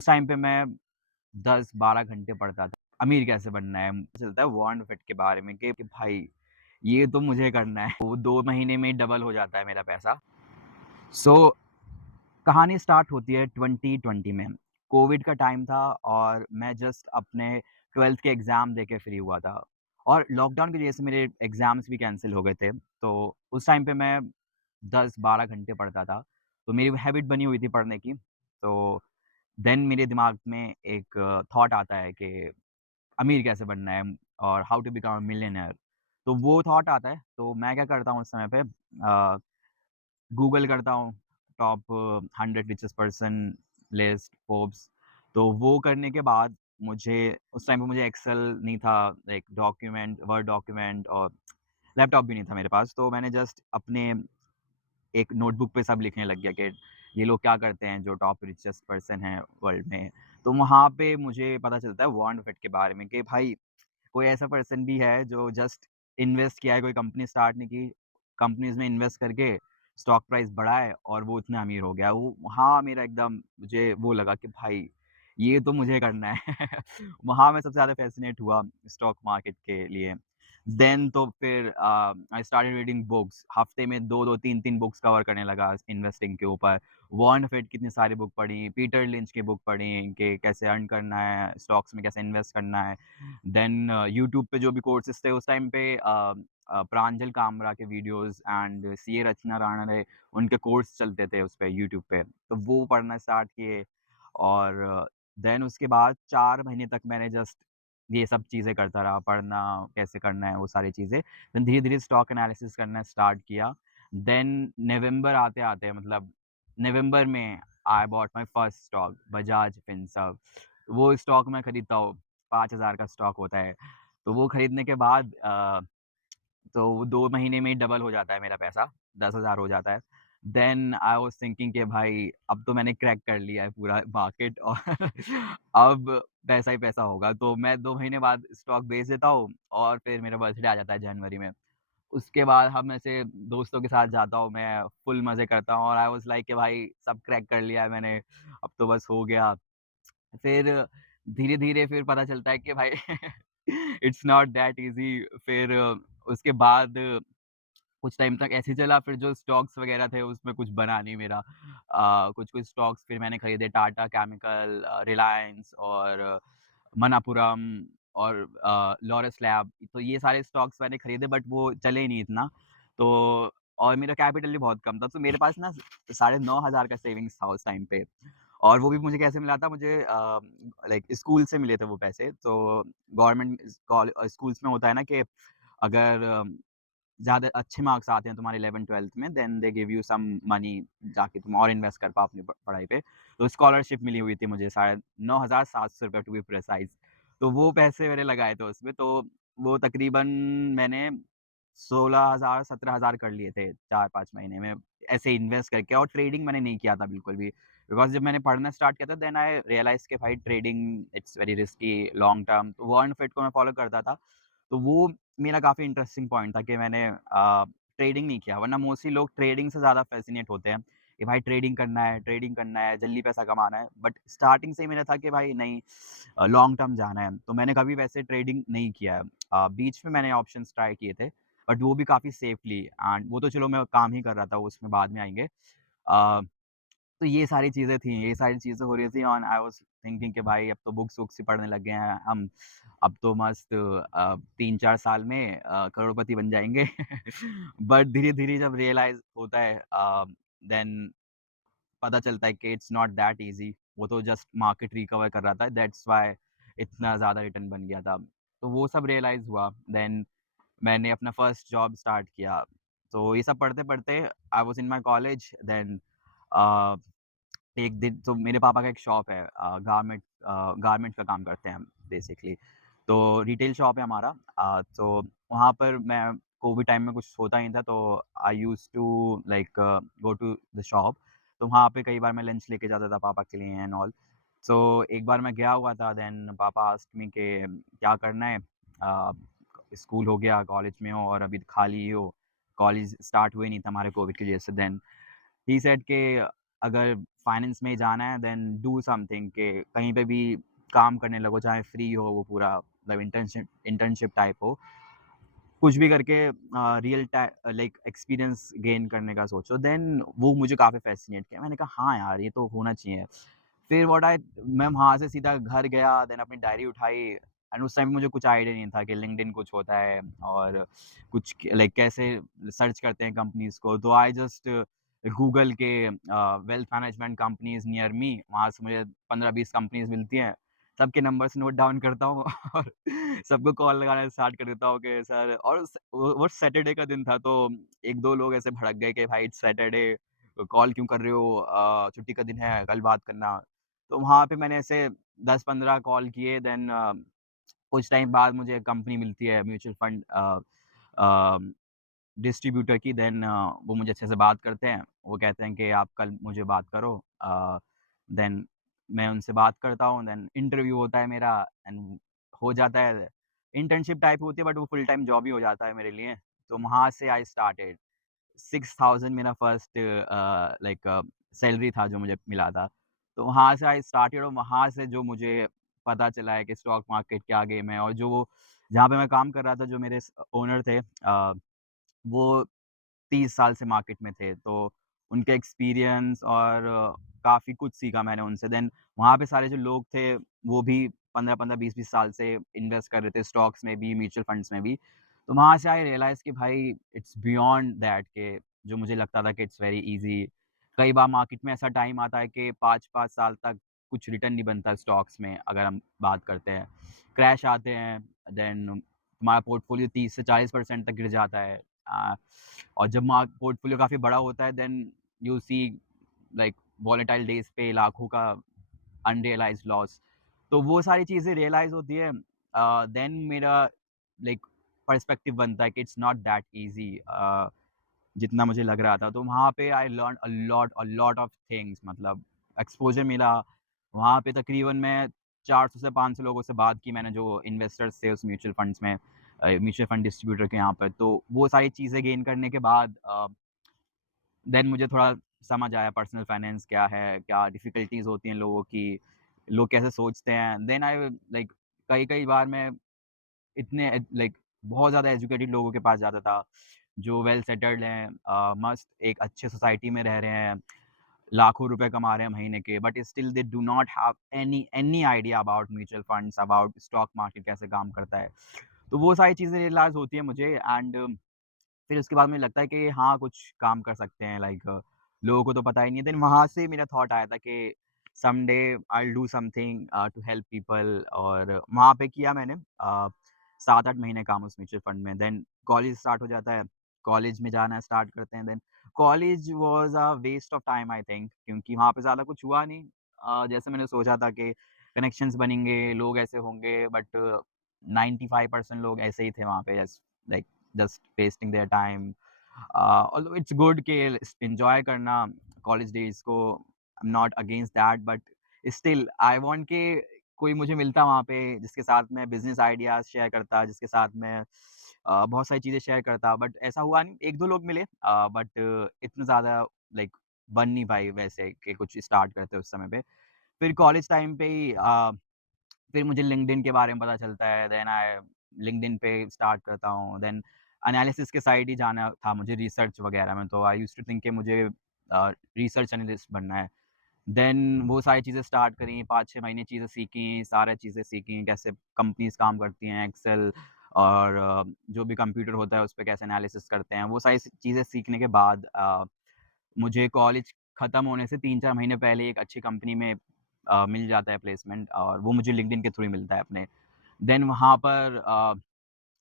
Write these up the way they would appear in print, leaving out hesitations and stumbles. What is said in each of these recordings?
उस टाइम पे मैं 10-12 घंटे पढ़ता था। अमीर कैसे बनना है? चलता है वॉरेन बफेट के बारे में कि भाई ये तो मुझे करना है। वो 2 महीने में डबल हो जाता है मेरा पैसा। सो कहानी स्टार्ट होती है 2020 में। कोविड का टाइम था और मैं जस्ट अपने 12th के एग्ज़ाम देके फ्री हुआ था और लॉकडाउन की वजह से मेरे एग्ज़ाम्स भी कैंसल हो गए थे। तो उस टाइम पे मैं 10-12 घंटे पढ़ता था। तो मेरी हैबिट बनी हुई थी पढ़ने की। तो देन मेरे दिमाग में एक थॉट आता है कि अमीर कैसे बनना है और how to become a millionaire. तो वो थॉट आता है, तो मैं क्या करता हूँ उस समय पे गूगल करता हूँ top 100 richest person list, Forbes. तो वो करने के बाद मुझे उस टाइम पे मुझे एक्सेल नहीं था, लाइक डॉक्यूमेंट वर्ड डॉक्यूमेंट और लैपटॉप भी नहीं था मेरे पास। तो मैंने जस्ट अपने एक नोटबुक पे सब लिखने लग गया कि ये लोग क्या करते हैं जो टॉप रिचेस्ट पर्सन हैं वर्ल्ड में। तो वहाँ पे मुझे पता चलता है वॉरेन बफेट के बारे में कि भाई कोई ऐसा पर्सन भी है जो जस्ट इन्वेस्ट किया है, कोई कंपनी स्टार्ट नहीं की, कंपनीज़ में इन्वेस्ट करके स्टॉक प्राइस बढ़ा है और वो इतना अमीर हो गया। वो वहाँ मेरा एकदम मुझे वो लगा कि भाई ये तो मुझे करना है। वहाँ मैं सबसे ज़्यादा फ़ैसिनेट हुआ स्टॉक मार्केट के लिए। देन तो फिर आई स्टार्टेड रीडिंग बुक्स। हफ्ते में 2-2 3-3 बुक्स कवर करने लगा इन्वेस्टिंग के ऊपर। वॉरेन बफेट की इतनी सारी बुक पढ़ी, पीटर लिंच की बुक पढ़ी कि कैसे अर्न करना है, स्टॉक्स में कैसे इन्वेस्ट करना है। देन यूट्यूब पे जो भी कोर्सेज़ थे उस टाइम पे प्रांजल कामरा के वीडियोज़ एंड सीए रचना राणा ने उनके कोर्स चलते थे उस पे यूट्यूब पे। तो वो पढ़ना स्टार्ट किए और देन उसके बाद 4 महीने तक मैंने जस्ट ये सब चीज़ें करता रहा, पढ़ना, कैसे करना है वो सारी चीज़ें। देन धीरे-धीरे स्टॉक एनालिसिस करना स्टार्ट किया। देन नवंबर आते-आते मतलब नवंबर में I bought my first stock Bajaj Finserv. वो स्टॉक मैं खरीदता हूँ, 5000 का स्टॉक होता है। तो वो खरीदने के बाद तो वो 2 महीने में ही डबल हो जाता है मेरा पैसा, 10,000 हो जाता है। देन आई वाज़ थिंकिंग कि भाई अब तो मैंने क्रैक कर लिया है पूरा मार्केट और अब पैसा ही पैसा होगा। तो मैं 2 महीने बाद स्टॉक बेच देता हूँ और फिर मेरा बर्थडे आ जाता है जनवरी में। उसके बाद हम ऐसे दोस्तों के साथ जाता हूँ मैं, फुल मज़े करता हूँ और आई वाज़ लाइक कि भाई सब क्रैक कर लिया है मैंने, अब तो बस हो गया। फिर धीरे-धीरे फिर पता चलता है कि भाई इट्स नॉट दैट ईज़ी। फिर उसके बाद कुछ टाइम तक ऐसे ही चला, फिर जो स्टॉक्स वगैरह थे उसमें कुछ बना नहीं मेरा। कुछ-कुछ स्टॉक्स फिर मैंने खरीदे टाटा केमिकल, रिलायंस और मणप्पुरम और लॉरस लैब। तो ये सारे स्टॉक्स मैंने खरीदे बट वो चले ही नहीं इतना। तो और मेरा कैपिटल भी बहुत कम था, तो मेरे पास ना साढ़े 9,000 का सेविंग्स था उस टाइम पे। और वो भी मुझे कैसे मिला था, मुझे लाइक स्कूल से मिले थे वो पैसे। तो गवर्नमेंट स्कूल्स में होता है ना कि अगर ज़्यादा अच्छे मार्क्स आते हैं तुम्हारे 11th-12th में, then they give you some money, जाके तुम और इन्वेस्ट कर पाओ अपनी पढ़ाई पे। तो स्कॉलरशिप मिली हुई थी मुझे शायद ₹9,700 टू बी प्रिसाइज़। तो वो पैसे मैंने लगाए थे उसमें, तो वो तकरीबन मैंने 16,000 17,000 कर लिए थे 4-5 महीने में, ऐसे इन्वेस्ट करके। और ट्रेडिंग मैंने नहीं किया था बिल्कुल भी। बिकॉज़ जब मैंने पढ़ना स्टार्ट किया था देन आई रियलाइज़ कि भाई trading it's very risky long term. तो वॉरेन बफेट को मैं फॉलो करता था। तो वो मेरा काफ़ी इंटरेस्टिंग पॉइंट था कि मैंने ट्रेडिंग नहीं किया, वरना मोस्टली लोग ट्रेडिंग से ज़्यादा फ़ैसिनेट होते हैं कि भाई ट्रेडिंग करना है, जल्दी पैसा कमाना है। बट स्टार्टिंग से ही मेरा था कि भाई नहीं, लॉन्ग टर्म जाना है। तो मैंने कभी वैसे ट्रेडिंग नहीं किया है। बीच में मैंने ऑप्शंस ट्राई किए थे, बट वो भी काफ़ी सेफली, एंड वो तो चलो मैं काम ही कर रहा था, उसमें बाद में आएँगे। अ तो ये सारी चीज़ें थी, ये सारी चीज़ें हो रही थी और आई वाज़ थिंकिंग कि भाई अब तो बुक्स-वुक्स ही पढ़ने लग गए हैं हम, अब तो मस्त 3-4 साल में करोड़पति बन जाएँगे। बट धीरे-धीरे जब रियलाइज़ होता है देन पता चलता है कि इट्स नॉट दैट ईज़ी। वो तो जस्ट मार्केट रिकवर कर रहा था, दैट्स व्हाई इतना ज़्यादा रिटर्न बन गया था। तो वो सब रियलाइज़ हुआ। देन मैंने अपना फर्स्ट जॉब स्टार्ट किया। तो ये सब पढ़ते-पढ़ते I was in my college. Then a एक दिन तो मेरे पापा का एक शॉप है, गारमेंट्स का काम करते हैं हम बेसिकली। तो रिटेल शॉप है हमारा। तो वहाँ पर मैं कोविड टाइम में कुछ होता नहीं था, तो I used to like go to the shop. तो वहाँ पे कई बार मैं लंच लेके जाता था पापा के लिए एंड ऑल। सो एक बार मैं गया हुआ था, देन पापा आस्क्ड मी कि क्या करना है? अ, स्कूल हो गया, कॉलेज में हो और अभी खाली ही हो। कॉलेज स्टार्ट हुए नहीं था हमारे कोविड की वजह से। देन ही सेड कि अगर फाइनेंस में ही जाना है देन डू समथिंग कि कहीं पे भी काम करने लगो, चाहे फ्री हो वो पूरा मतलब इंटर्नशिप टाइप हो। कुछ भी करके रियल लाइक एक्सपीरियंस गेन करने का सोचो, देन वो मुझे काफ़ी फ़ैसिनेट किया। मैंने कहा हाँ यार, ये तो होना चाहिए। फिर मैं वहाँ से सीधा घर गया, देन अपनी डायरी उठाई एंड उस टाइम मुझे कुछ आइडिया नहीं था कि लिंक्डइन कुछ होता है और कुछ लाइक कैसे सर्च करते हैं कंपनीज़ को। तो आई जस्ट गूगल के wealth management companies near me, वहाँ से मुझे 15-20 कंपनीज़ मिलती हैं। सबके नंबर्स नोट डाउन करता हूँ और सबको कॉल लगाना स्टार्ट कर देता हूँ कि सर, और वो सैटरडे का दिन था, तो 1-2 लोग ऐसे भड़क गए कि भाई इट्स सैटरडे, कॉल क्यों कर रहे हो? छुट्टी का दिन है, कल बात करना। तो वहाँ पे मैंने ऐसे 10-15 कॉल किए, देन कुछ टाइम बाद मुझे कंपनी मिलती है म्यूचुअल फंड अ, डिस्ट्रीब्यूटर की, देन वो मुझे अच्छे से बात करते हैं। वो कहते हैं कि आप कल मुझे बात करो, देन मैं उनसे बात करता हूँ, देन इंटरव्यू होता है मेरा एंड हो जाता है। इंटर्नशिप टाइप होती है बट वो फुल टाइम जॉब ही हो जाता है मेरे लिए। तो वहाँ से आई स्टार्टेड। 6000 मेरा फर्स्ट लाइक सैलरी था जो मुझे मिला था। तो वहाँ से आई स्टार्टेड और वहाँ से जो मुझे पता चला है कि स्टॉक मार्केट क्या गेम है, और जो वो जहाँ पे मैं काम कर रहा था, जो मेरे ओनर थे, वो 30 साल से मार्केट में थे, तो उनके एक्सपीरियंस और काफ़ी कुछ सीखा मैंने उनसे। देन वहाँ पे सारे जो लोग थे, वो भी 15-15, 20-20 साल से इन्वेस्ट कर रहे थे स्टॉक्स में भी, म्यूचुअल फंड्स में भी। तो वहाँ से आई रियलाइज़ कि भाई इट्स बियॉन्ड दैट, कि जो मुझे लगता था कि इट्स वेरी ईज़ी। कई बार मार्केट में ऐसा टाइम आता है कि 5-5 साल तक कुछ रिटर्न नहीं बनता स्टॉक्स में, अगर हम बात करते हैं। क्रैश आते हैं, देन तुम्हारा पोर्टफोलियो 30 से 40% तक गिर जाता है। अ, और जब पोर्टफोलियो काफ़ी बड़ा होता है, then you see like volatile days पे लाखों का अनरियलाइज़्ड लॉस। तो वो सारी चीज़ें रियलाइज़ होती है, देन मेरा लाइक पर्सपेक्टिव बनता है कि इट्स नॉट दैट ईज़ी जितना मुझे लग रहा था। तो वहाँ पे I learn a lot of things, मतलब एक्सपोज़र मिला। वहाँ पे तकरीबन मैं 400 से 500 लोगों से बात की मैंने, जो इन्वेस्टर्स थे उस म्यूचुअल फंड्स में, म्यूचुअल फंड डिस्ट्रीब्यूटर के यहाँ पर। तो वो सारी चीज़ें गेन करने के बाद देन मुझे थोड़ा समझ आया पर्सनल फाइनेंस क्या है, क्या डिफ़िकल्टीज़ होती हैं लोगों की, लोग कैसे सोचते हैं। देन आई लाइक कई-कई बार मैं इतने लाइक बहुत ज़्यादा एजुकेटेड लोगों के पास जाता था, जो वेल सेटल्ड हैं, मस्त एक अच्छे सोसाइटी में रह रहे हैं, लाखों रुपए कमा रहे हैं महीने के, but still they do not have any any idea about mutual funds, about stock market कैसे काम करता है। तो वो सारी चीज़ें रियलाइज़ होती हैं मुझे एंड फिर उसके बाद मुझे लगता है कि हाँ, कुछ काम कर सकते हैं, लाइक लोगों को तो पता ही नहीं है। देन वहाँ से मेरा थॉट आया था कि someday I will do something to help people, और वहाँ पे किया मैंने 7-8 महीने काम उस म्यूचुअल फंड में। देन कॉलेज स्टार्ट हो जाता है, कॉलेज में जाना स्टार्ट करते हैं। Then college was a waste of time I think, क्योंकि वहाँ पे ज़्यादा कुछ हुआ नहीं। जैसे मैंने सोचा था कि कनेक्शंस बनेंगे, लोग ऐसे होंगे, बट 95% लोग ऐसे ही थे वहाँ पे, just like just wasting their time. Although it's good कि एन्जॉय करना कॉलेज डेज़ को, I am not against that, but still I want कि कोई मुझे मिलता वहाँ पे जिसके साथ मैं बिज़नेस आइडियाज़ शेयर करता, जिसके साथ मैं बहुत सारी चीज़ें शेयर करता, बट ऐसा हुआ नहीं। 1-2 लोग मिले, बट इतना ज़्यादा लाइक बन नहीं पाई वैसे कि कुछ स्टार्ट करते उस समय पे। फिर कॉलेज टाइम पे ही फिर मुझे लिंक्डइन के बारे में पता चलता है, देन आई लिंक्डइन पे स्टार्ट करता हूँ, देन एनालिसिस के साइड ही जाना था मुझे, रिसर्च वगैरह में। तो आई यूज्ड टू थिंक कि मुझे रिसर्च एनालिस्ट बनना है। देन वो सारी चीज़ें स्टार्ट करी, 5-6 महीने चीज़ें सीखी, सारी चीज़ें सीखी, कैसे कंपनीज़ काम करती हैं, एक्सेल और जो भी कंप्यूटर होता है, उस पे कैसे एनालिसिस करते हैं। वो सारी चीज़ें सीखने के बाद मुझे कॉलेज खत्म होने से 3-4 महीने पहले एक अच्छी कंपनी में मिल जाता है प्लेसमेंट, और वो मुझे लिंक्डइन के थ्रू ही मिलता है अपने। देन वहाँ पर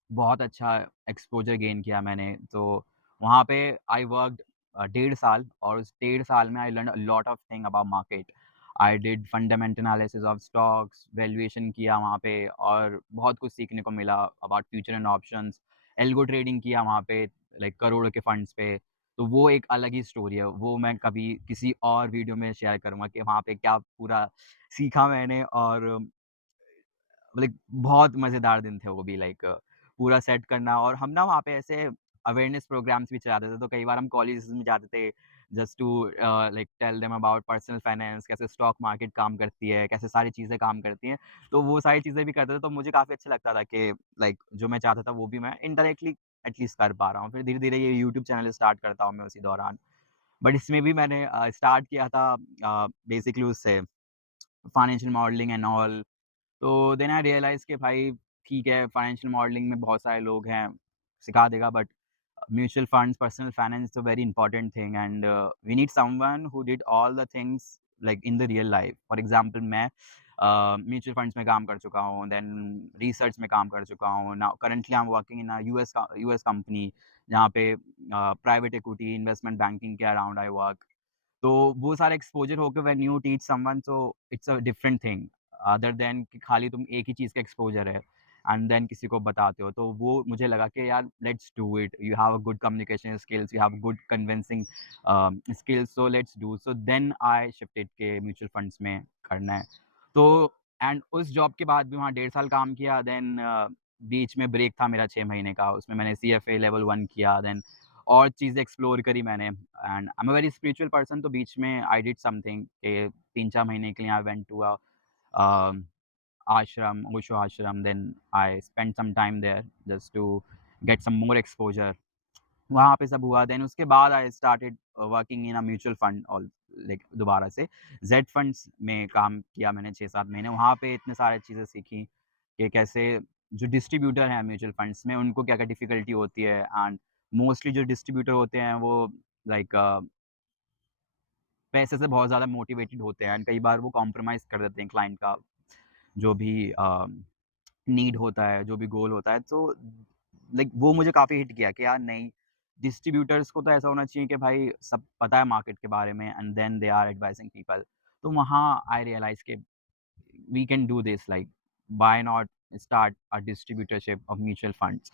बहुत अच्छा एक्सपोज़र गेन किया मैंने। तो वहाँ पे आई वर्क्ड 1.5 साल, और उस 1.5 साल में I learned a lot of thing about market. I did fundamental analysis of stocks, valuation किया वहाँ पे, और बहुत कुछ सीखने को मिला about future and options. Algo trading किया वहाँ पे, लाइक करोड़ों के फंड्स पे। तो वो एक अलग ही स्टोरी है। वो मैं कभी किसी और वीडियो में शेयर करूँगा कि वहाँ पे क्या पूरा सीखा मैंने, और लाइक बहुत मज़ेदार दिन थे वो भी, लाइक पूरा सेट करना। और हम ना वहाँ पे ऐसे अवेयरनेस प्रोग्राम्स भी चलाते थे, तो कई बार हम कॉलेजेस में जाते थे, just to like tell them about personal finance, कैसे स्टॉक मार्केट काम करती है, कैसे सारी चीज़ें काम करती हैं। तो वो सारी चीज़ें भी करते थे, तो मुझे काफ़ी अच्छा लगता था कि लाइक जो मैं चाहता था वो भी मैं इनडायरेक्टली एटलीस्ट कर पा रहा हूँ। फिर धीरे-धीरे ये यूट्यूब चैनल स्टार्ट करता हूँ मैं उसी दौरान। बट इसमें भी मैंने स्टार्ट किया था बेसिकली उससे फाइनेंशियल मॉडलिंग एंड ऑल। तो देन आई रियलाइज़ कि भाई ठीक है, फाइनेंशियल मॉडलिंग में बहुत सारे लोग हैं, सिखा देगा, but mutual funds, personal finance is a very important thing, and we need someone who did all the things like in the real life. For example, मैं म्यूचुअल फंड्स में काम कर चुका हूँ, देन रिसर्च में काम कर चुका हूँ। Now currently I am working in US company जहाँ पे प्राइवेट इक्विटी इन्वेस्टमेंट बैंकिंग के अराउंड आई वर्क। तो वो सारा एक्सपोज़र होके when you teach someone, so it's a different thing other than कि खाली तुम एक ही चीज़ का एक्सपोज़र है एंड देन किसी को बताते हो। तो वो मुझे लगा कि यार let's do it. You have a good communication skills, you have good convincing skills, so let's do. So then I shifted के म्यूचुअल फंड्स में करना है। तो एंड उस जॉब के बाद भी वहाँ 1.5 साल काम किया, देन बीच में ब्रेक था मेरा 6 महीने का, उसमें मैंने सीएफए लेवल 1 किया, देन और चीज़ें एक्सप्लोर करी मैंने। And I am a very spiritual person, तो बीच में आई डिड समथिंग कि 3-4 महीने के लिए I went to a, ashram, Osho ashram, then I spent some time there just to get some more exposure. वहाँ पे सब हुआ, देन उसके बाद I started working in a mutual fund और लाइक दोबारा से जेड फंड्स में काम किया मैंने 6-7 महीने। वहाँ पे इतने सारी चीज़ें सीखी कि कैसे जो डिस्ट्रीब्यूटर हैं म्यूचुअल फंड्स में उनको क्या-क्या डिफ़िकल्टी होती है, एंड मोस्टली जो डिस्ट्रीब्यूटर होते हैं वो लाइक पैसे से बहुत ज़्यादा मोटिवेटेड होते हैं, एंड कई बार वो कॉम्प्रोमाइज़ कर देते हैं क्लाइंट का जो भी नीड होता है, जो भी गोल होता है। तो लाइक वो मुझे काफ़ी हिट किया कि यार नहीं, डिस्ट्रीब्यूटर्स को तो ऐसा होना चाहिए कि भाई सब पता है मार्केट के बारे में and then they are advising people. तो वहाँ आई रियलाइज़ कि we can do this, like why not start a distributorship of mutual funds.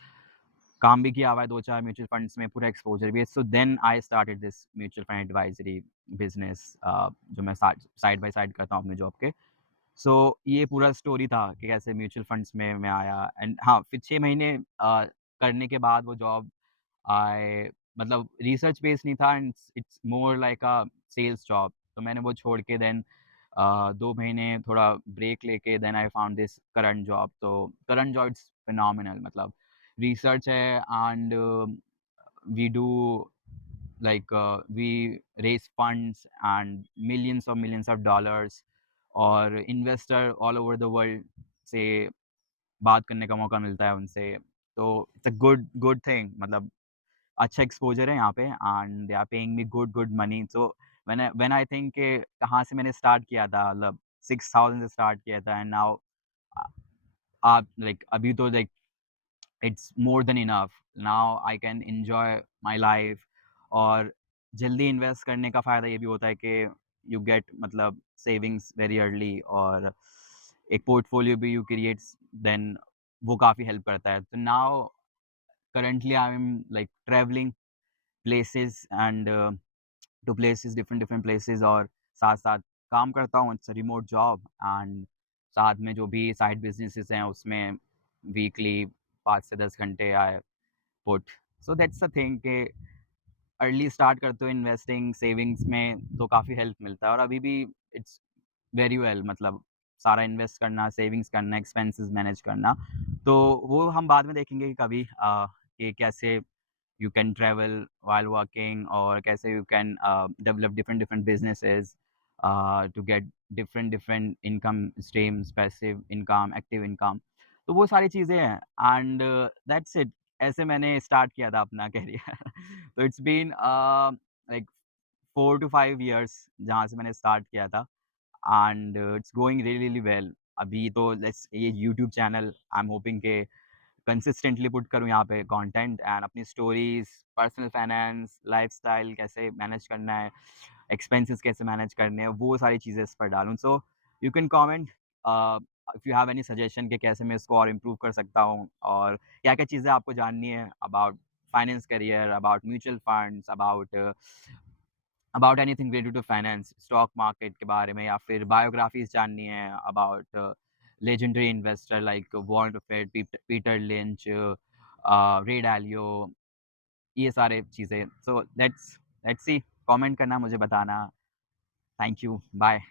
काम भी किया हुआ है 2-4 म्यूचुअल फंड्स में, पूरा एक्सपोज़र भी है। So then I started this mutual fund advisory business, जो मैं साइड बाय साइड करता हूँ अपने जॉब के। सो ये पूरा स्टोरी था कि कैसे म्यूचुअल फंड्स में मैं आया, एंड हाँ, फिर 6 महीने करने के बाद वो जॉब आई मतलब रिसर्च बेस्ड नहीं था, and it's more like a sales job. तो मैंने वो छोड़ के देन 2 महीने थोड़ा ब्रेक लेके then I found this current job. तो करंट जॉब इट्स फिनोमिनल, मतलब रिसर्च है, and we do like we raise funds and millions of dollars, और investor all over the world से बात करने का मौका मिलता है उनसे। तो it's a good good thing, मतलब अच्छा एक्सपोजर है यहाँ पे, and they are paying me good good money. So when I think कि कहाँ से मैंने स्टार्ट किया था, मतलब 6000 से स्टार्ट किया था, एंड नाउ आप लाइक अभी तो like it's more than enough. Now I can enjoy my life. और जल्दी इन्वेस्ट करने का फ़ायदा ये भी होता है कि यू गेट मतलब सेविंग्स वेरी अर्ली, और एक पोर्टफोलियो भी यू क्रिएट्स, देन वो काफ़ी हेल्प करता है। तो now currently I am like travelling places and to places, different different places, और साथ-साथ काम करता हूँ। It's a remote job, and साथ में जो भी साइड बिज़नेसेस हैं उसमें वीकली 5 से 10 घंटे I put. So that's the thing कि अर्ली स्टार्ट करते हो इन्वेस्टिंग, सेविंग्स में तो काफ़ी हेल्प मिलता है, और अभी भी इट्स वेरी वेल, मतलब सारा इन्वेस्ट करना, सेविंग्स करना, एक्सपेंसेस मैनेज करना। तो वो हम बाद में देखेंगे कि कभी कि कैसे you can travel while working, or कैसे you can develop different businesses to get different income streams, passive income, active income। तो वो सारी चीज़ें हैं, एंड दैट्स इट। ऐसे मैंने स्टार्ट किया था अपना करियर। तो it's been like 4 to 5 years जहाँ से मैंने स्टार्ट किया था, and it's going really really well. अभी तो लेट्स ये YouTube channel I am hoping के कंसिस्टेंटली पुट करूँ यहाँ पे कंटेंट, एंड अपनी स्टोरीज़, पर्सनल फाइनेंस, लाइफ़स्टाइल कैसे मैनेज करना है, एक्सपेंसेस कैसे मैनेज करने हैं, वो सारी चीज़ें इस पर डालूँ। So you can comment if you have any suggestion कि कैसे मैं इसको और इम्प्रूव कर सकता हूँ, और क्या-क्या चीज़ें आपको जाननी है about finance career, about mutual funds, about anything related to finance, stock market के बारे में, या फिर बायोग्राफीज़ जाननी है about legendary investor like Warren Buffett, Peter Lynch, Ray Dalio, ये सारे चीज़ें। So let's let's see. Comment करना, मुझे बताना। Thank you, bye.